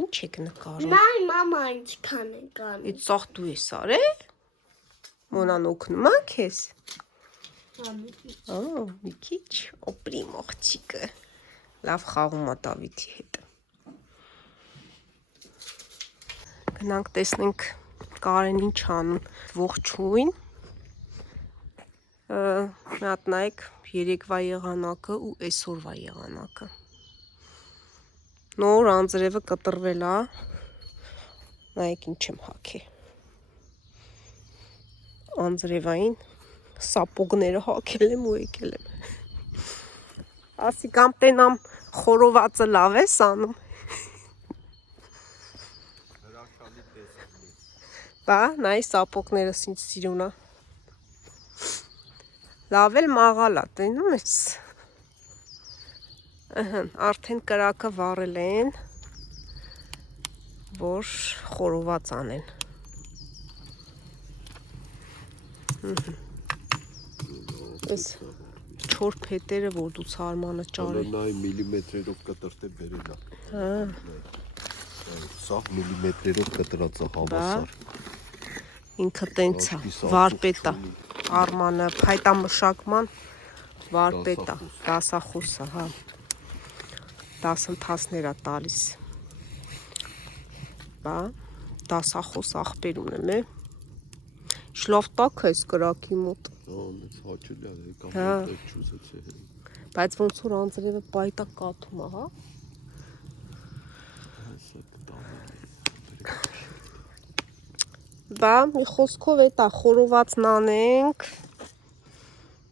Ինչ եք նկարում։ Նայ մամա ինչքան է կան։ Այդ ծաղ դու ես արել։ Մոնան օգնում է քեզ։ Մի քիչ օպրի մողջիկը։ Լավ խաղում է Դավիթի հետ։ Գնանք տեսնենք Կարեն ինչ անում։ Ողջույն։ Մի հատ նայեք երեկվա եղանակը ու այսօրվա եղանակը։ Նոր անձրևը կտրվել է։ Նայեք ինչ եմ հագել։ Անձրևային սապոգները հագել եմ ու եկել եմ։ Ասի կամ տենամ խորովածը լավ ես անում։ Բա, նայ սապոգներս ինչ սիրուն է։ Լավ էլ մաղալ է, տենում ես։ Արդեն կրակը վառել են, որ խորոված անեն։ Այս չոր փետերը, որ դու ցարմանը ճարել։ Նայ միլիմետրերով կտրտե բերել է։ Սա միլիմետրերով կտրած է հավասար։ Ինքը տենց է, վարպետ է։ Արմանը փայտամշակման վարպետ է, դասախոս է, հա։ Դասընթացներ է տալիս։ Բա, դասախոս ախպեր ունեմ է։ Շլավ տաք ես կրակի մոտ։ Բայց ոնց որ անձրևը պայտակ կաթում է, հա։ Բա, մի խոսքով էտ է, խորովածն անենք,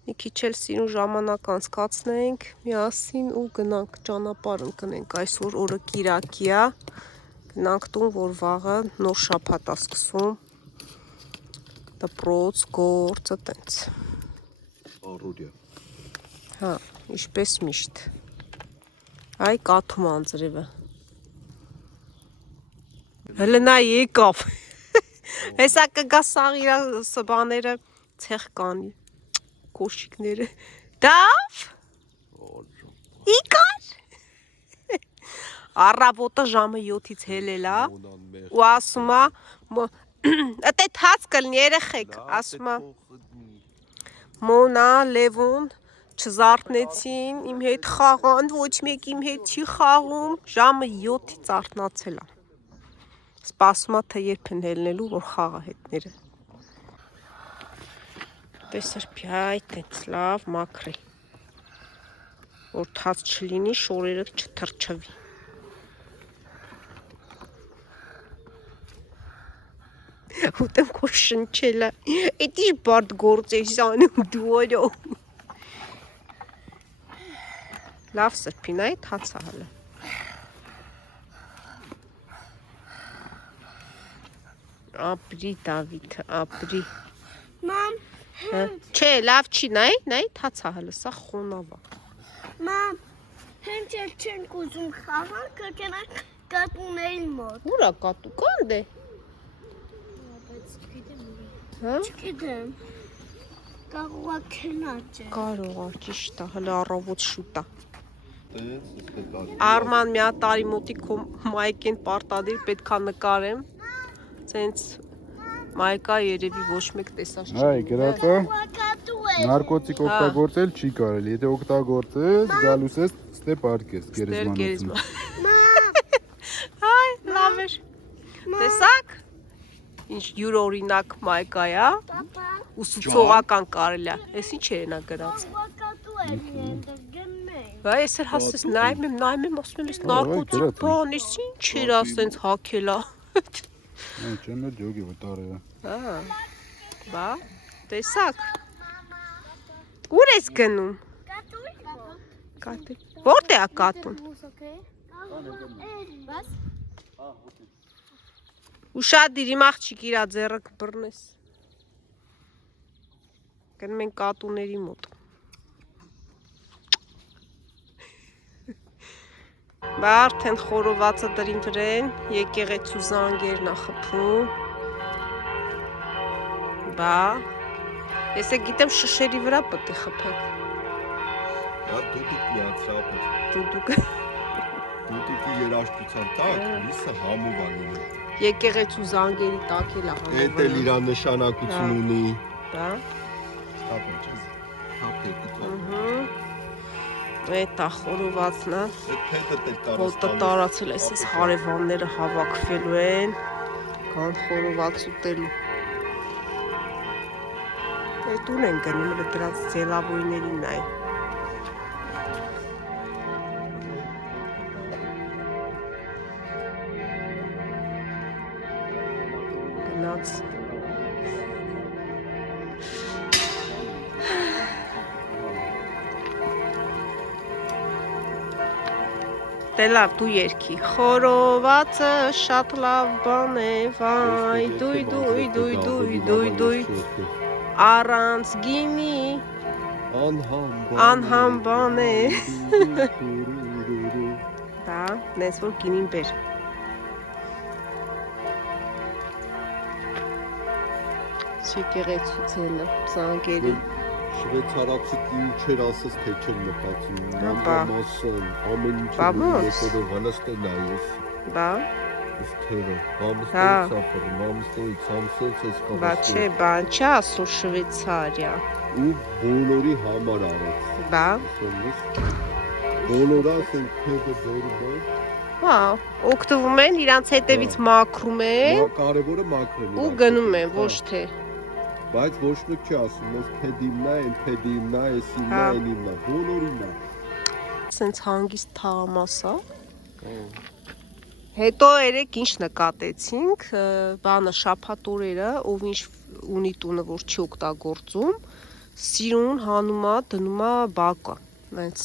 մի քիչ էլ սիրուն ժամանակ անցկացնենք, միասին ու գնանք ճանապարհ ընկնենք, այսօր օրը կիրակի է, գնանք տուն, որ վաղը նոր շաբաթ է սկսում, դպրոց, գործը տենց։ Առօրյա։ Հա, ինչպես միշտ։ Այ կաթում անձրևը։ Հələ նա եկավ։ Հեսա կգա սաղ իրա սբաները ցեղ կանի, կոշիկները, դավ, իկար, առավոտը ժամը 7-ից հելել է, ու ասում է, ըտետ հաց կլնի երեխեք, ասում է, Մոնա, Լևոն, չզարթնեցին, իմ հետ խաղան, ոչ մեկ իմ հետ չի խաղում, ժամը 7-ից արթնացել է։ Սպասում է, թե երբ են հելնելու, որ խաղա հետները։ Տեսր պյայ, տենց լավ մաքրի, որ թաց չլինի, շորերը չթրջվի։ Ուտեմ քո շնչելը, էդ ինչ բարդ գործ ես անում դու օրո։ Լավ սրբին է, թացա հալը։ Ապրի Դավիթը, ապրի։ Մամ, Չէ, լավ չի, նայ, թացա հալը, սա խոնավ է։ մամ, հենց էլ չենք ուզում խաղալ, կգնանք կատուների մոտ։ Ուր է կատու, կանդ է։ Չգիտեմ, կարող է քնած է։ Կարող է, ճիշտ է, հլը առավոտ շուտ է։ Արման մի հատ տարի մոտի քո մայքեն պարտադիր պետք է նկարեմ։ Ցենց մայկա երևի ոչ մեկ տեսած չի։ Այ գրածը Կատու է։ նարկոտիկ օգտագործել չի կարելի։ Եթե օգտագործես, գալուս ես ստե պարկես գերեզմանոցում։ Այ, լավ է։ Տեսակ։ Ինչ յուրօրինակ մայկա է, ուսուցողական կարելի է։ Էս ինչ է նա գրած։ Կատու է այնտեղ գնմեն։ Բա ես էլ հասես նայում եմ, ասում եմ, ես նարկոտիկ բան, ես ինչ էր ասենց հակելա։ Չեմ էլ ջոգի վտարը։ Հա։ Բա, տեսակ։ Ուր ես գնում։ Կատու։ Որտե՞ղ է կատուն։ Ուշադիր իմ աղջիկ իրա ձեռը կբռնես։ Գնում են կատուների մոտ։ Բա արդեն խորովածը դրին վրեն, եկեղեցու զանգերն է խփում։ Բա, Ես է գիտեմ շշերի վրա պետք է խփեք։ Հա դուդուկ միացրապ էր։ Դուդուկ։ Դուդուկի երաժշտության տակ լիսը համով է լինում։ Եկեղեցու զանգերի տակ էլ է համով։ Էդ էլ իր նշանակություն ունի։ Դա։ Հապ է չես։ Հապ է դիտո։ Էդ է խորովածն է։ Այդ փետը դել Ոտը տարածել էս հարևանները հավաքվելու են։ Կան խորոված ուտելու։ Այդ ուր են գնում դրանց ձելավորիներին նայ։ Գնաց։ Դե լավ, դու երկի։ Խորովածը շատ լավ բան է, վայ, դույ դույ դույ դույ դույ դույ առանց գինի անհամ բան է։ Դա, նես որ գինին բեր։ Եկեղեցու ձելը, զանգերի։ Շվեյցարացի ինչ էր ասես թե չեն մտածում։ Հապա։ Մասոն, ամեն ինչ Բա ոնց։ եկել վալաստե նայես։ Բա, Ըսթերը, համստե Հա։ ցապը, համստե ցամսոց էս կա։ բա չէ, բան չի ասում Շվեյցարիա։ Ու բոլորի համար արեց։ Բա, Ասես։ Բոլորը ասենք թեբը դերբը։ հա, օգտվում են, իրանց հետևից մաքրում են Կարևորը մաքրել։ ու գնում են, ոչ թե։ Բայց ոչ մեկ չի ասում, ես փեդիմնա, այն փեդիմնա, էսիննա, Հա։ այնիննա, բոլորիննա։ Սենց հանգիստ թաղամասա։ Հետո երեք ինչ նկատեցինք, բանը շաբաթօրերը, ով ինչ ունի տունը, որ չի օգտագործում, սիրուն հանում է, դնում է բակը, նենց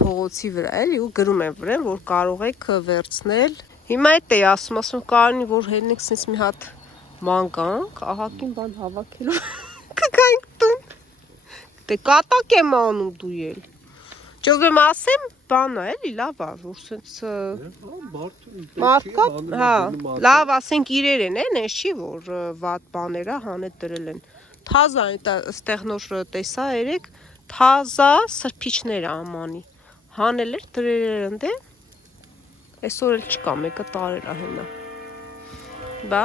փողոցի վրա էլի ու գրում են վրան, որ կարող եք վերցնել։ Հիմա էդ է ասում կարանի, որ հելնենք սենց մի հատ ման գանք, ահակին բան հավաքելու կգայինք տուն։ Դե կատակ եմ անում դու էլ։ Չոզում ասեմ, բան է էլի, լավ է, որ սենց մարդկա, հա, լավ ասենք իրեր են, էս չի, որ վատ բաները հանետ դրել են։ Թազա, այստեղ նոր տեսա երեք, թազա սրբիչներ ամանի։ Հանել էր դրել ընդ է, այսօր էլ չկա, մեկը տարել է հենա։ Բա,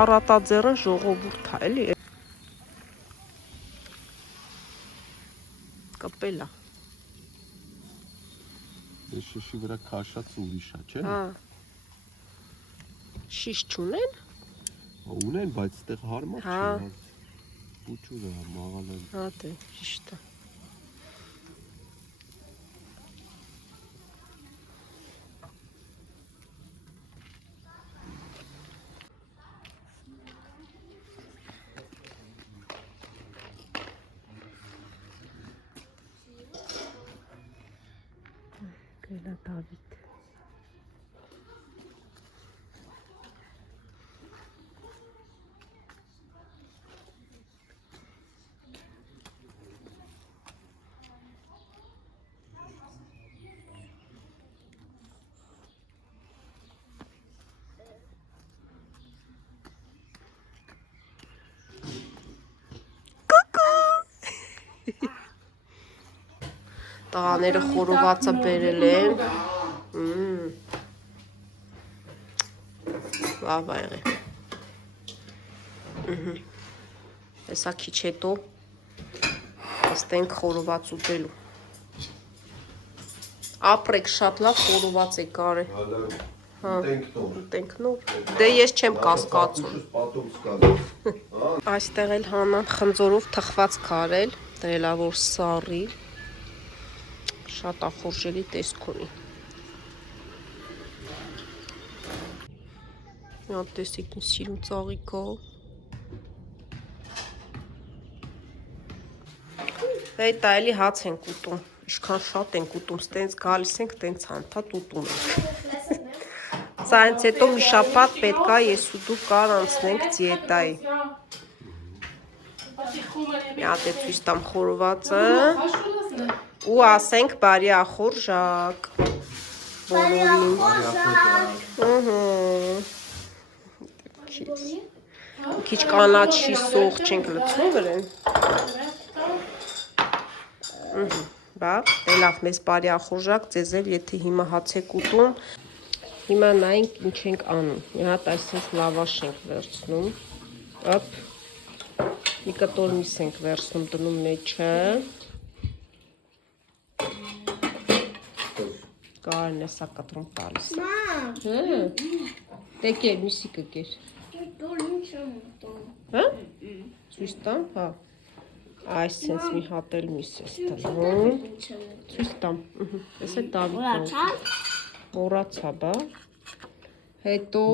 առատաձեռն ժողովուրդ է, էլի։ Կպել է։ Ես շշի վրա քաշած ուրիշ է, չէ՞։ Հա։ Շիշ չունեն։ Ունեն, բայց այդտեղ հարմար Հա։ չի։ Փուչուրը մաղալեն։ Հա դե, ճիշտ է։ Գելա Դավիթ։ Տղաները խորովածը բերել են։ Լավ ա եղել։ Հեսա քիչ հետո ստենք խորոված ուտելու։ Ապրեք շատ լավ խորոված է կարել։ Հա, ուտենք նոր։ Դե ես չեմ կասկածում։ Այստեղ էլ Հանան խնձորով թխված կարել, դրելա որ սառի։ Շատ ախորժելի տեսք ունի։ Մի հատ տեսեք ինչ սիրուն ծաղիկ կա։ Այդ այլի հաց ենք ուտում։ Ինչքան շատ ենք ուտում, ստենց գալիս ենք, տենց հանդատ ուտում ենք։ Սա հենց հետո մի շաբաթ պետք է ես ու դու կար անցնենք դիետայի։ Մի հատ է ցույց տամ խորովածը։ Ու ասենք բարի ախորժակ բոլորին։ Քիչ կանաչի սող չենք լցնում վրան։ Բա, դե լավ, մեզ բարի ախորժակ, ձեզ էլ եթե հիմա հաց եք ուտում, հիմա նայենք ինչ ենք անում։ Մի հատ այսպես լավաշ ենք վերցնում, ապ, մի կտոր միս ենք վերցնում դնում մեջը, կարն է սա կտրում տալիս։ Դե կեր, միսի կկեր։ Հա? Ցույց տամ, հա։ Այս սենց մի հատ էլ միս ես տվում։ Ցույց տամ։ Էս է Դավիթն։ Մոռացա, բա։ Հետո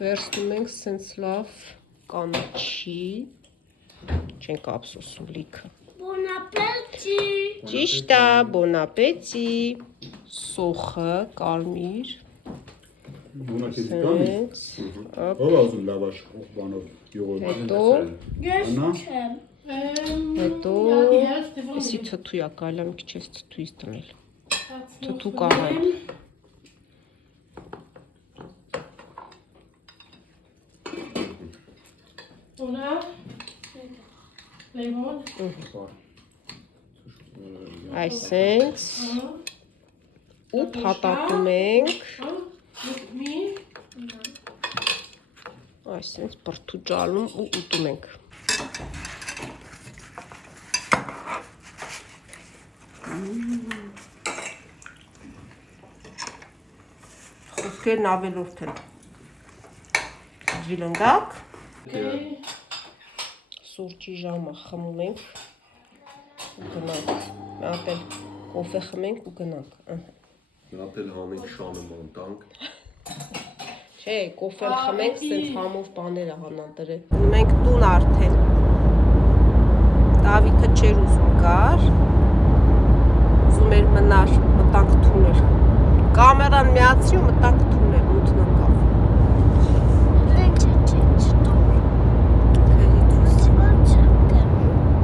վերցնում ենք սենց լավ կանաչի։ Չենք ափսոսում լիքը։ Bon appétit։ Ճիշտ է, bon appétit։ Սոխը, կարմիր։ Սենց։ Ով ասում լավաշ բանով յուղով։ Հետո Ես չեմ։ Հետո էսի թթույա կարելի մի քիչ էս թթույից դնել։ Թթու կաղան։ Oder? Lemon. Այսենց ու փաթաթում ենք։ Այսենց բրդու ջալում ու ուտում ենք։ Խոսքերն ավելորդ են։ Ժիլնգակ։ Սուրճի ժամը խմում ենք ու գնանք։ Մի հատ էլ կոֆե խմենք ու գնանք։ Նատել համենք շանը մանտանք։ Չէ, կոֆե խմենք, սենց համով բաները հանադրել։ Մենք տուն արդեն։ Դավիթը չեր ուզում գար։ Ուզում էր մնար, մտանք թունել։ Կամերան միացրի ու մտանք թունել, մութն ընկավ։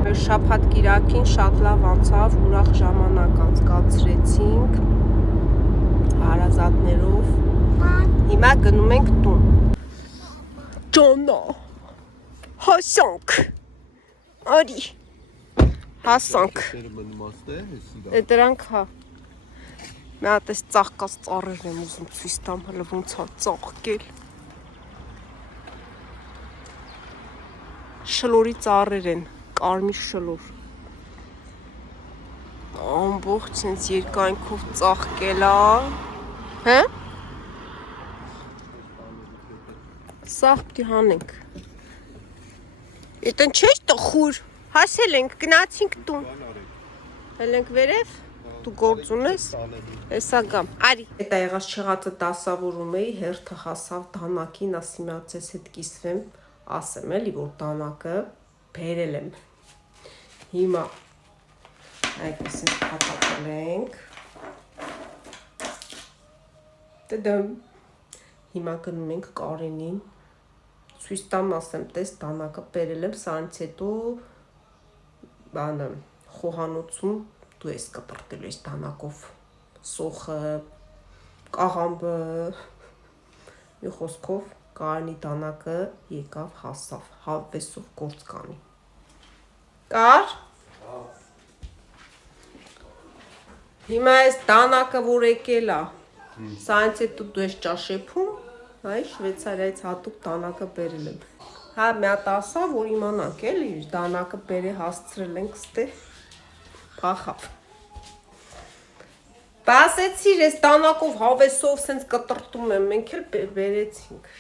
Մեր շաբաթ կիրակին շատ լավ անցավ, ուրախ ժամանակ անցկացրեցինք հարազատներով։ Հիմա գնում ենք տուն։ Ջոնա, հասանք, արի, հասանք, դրանք հա, մի հատ ես ծաղկած ծառեր եմ ուզում ցույց տամ, հələ ոնց է ծաղկել։ Շլորի ծառեր են, կարմիր շլոր։ Ամբողջ սենց երկայնքով ծաղկել է, հա? Սա պիտի հանենք։ Էտեն չես տխուր, հասել ենք, գնացինք տուն։ Հելենք վերև, դու գործ ունես, հեսա գամ, արի։ Հետա եղած չեղածը դասավորում էի, հերթը հասավ դանակին, ասի մի հատ ձեզ հետ կիսվեմ, ասեմ էլի, որ դանակը բերել եմ։ Հիմա այդպես ենք փաթաթել ենք։ Տդմ։ Հիմա գնում ենք Կարենին։ Ցույց տամ ասեմ, տես դանակը բերել եմ, սրանից հետո բանը խոհանոցում դու ես կտրտելու ես դանակով սոխը, կաղամբը, մի խոսքով Կարենի դանակը եկավ, հասավ, հավեսով գործ կանի։ Կար։ Հիմա այս դանակը որ եկել է, սրանից հետո դու ես ճաշեփում, այ Շվեյցարիայից հատուկ դանակը բերել եմ։ Հա մի հատ ասա, որ իմանանք էլի, դանակը բերե հասցրել ենք ստե փախավ։ Բասեցիր, ես դանակով հավեսով սենց կտրտում եմ, մենք էլ բերեցինք։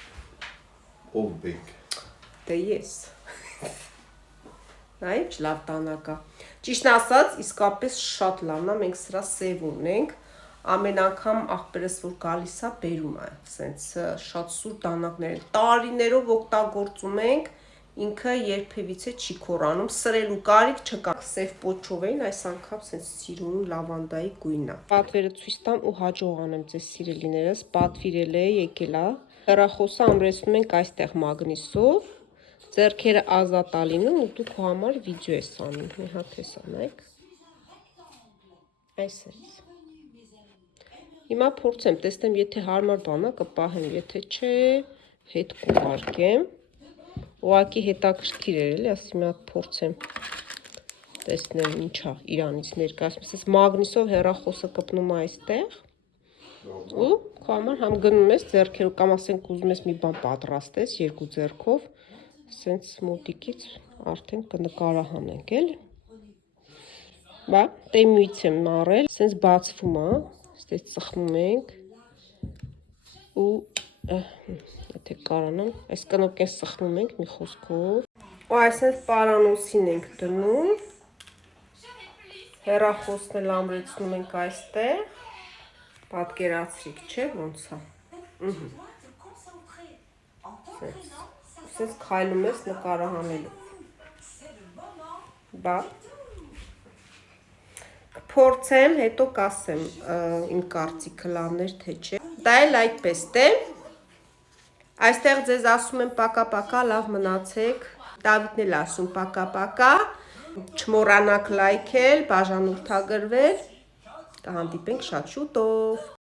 Ով բեք։ Դե ես։ Նայ, լավ դանակա։ Ճիշտն ասած, իսկապես շատ լավն է, մենք սրա սև ունենք, ամեն անգամ աղբերս որ գալիս է, բերում է, սենց շատ սուր դանակներ են, տարիներով օգտագործում ենք, ինքը երբևիցե չի քորանում, սրելու կարիք չկա, սև պոչով էին, այս անգամ սենց սիրուն լավանդայի գույնն է։ Պատվերը ցույց տամ ու հաջող անեմ ձեզ սիրելիներս, պատվիրել է, եկել է, հեռախոսը ամրեցնում ենք այստեղ մագնիսով, ձեռքերը ազատ ալինում ու դու քո համար վիդեո ես անում, մի հատ ես անեք, այսպես։ Հիմա փորձեմ, տեսնեմ, եթե հարմար բան է, կպահեմ, եթե չէ, հետ կուղարկեմ, ուղղակի հետաքրքիր էր էլի, ասի մի հատ փորձեմ տեսնեմ ինչա իրանից ներկայացնում։ Այս մագնիսով հեռախոսը կպնում է այստեղ։ Ու քո համար համ գնում ես ձեռքերով կամ ասենք ուզում ես մի բան պատրաստես երկու ձեռքով, սենց մոտիկից արդեն կնկարահանենք էլի։ Բա, տեմույց եմ առել, սենց բացվում է, ստեղ ծխնում ենք ու եթե կարանամ, այս կնոպկեն սխնում ենք մի խոսքով։ Ու այսպես պարանոցին ենք դնում, հեռախոսն էլ ամրեցնում ենք այստեղ, պատկերացրիք, չէ, ոնց է։ Սենց քայլում ես նկարահանելու։ Բա, կփորձեմ, հետո կասեմ իմ կարծիքը լավն էր, թե չէ։ Դա էլ այդպես է։ Այստեղ ձեզ ասում եմ պակա-պակա, լավ մնացեք։ Դավիթն էլ ասում պակա-պակա, չմոռանաք լայքել, բաժանորդագրվել, կհանդիպենք շատ շուտով։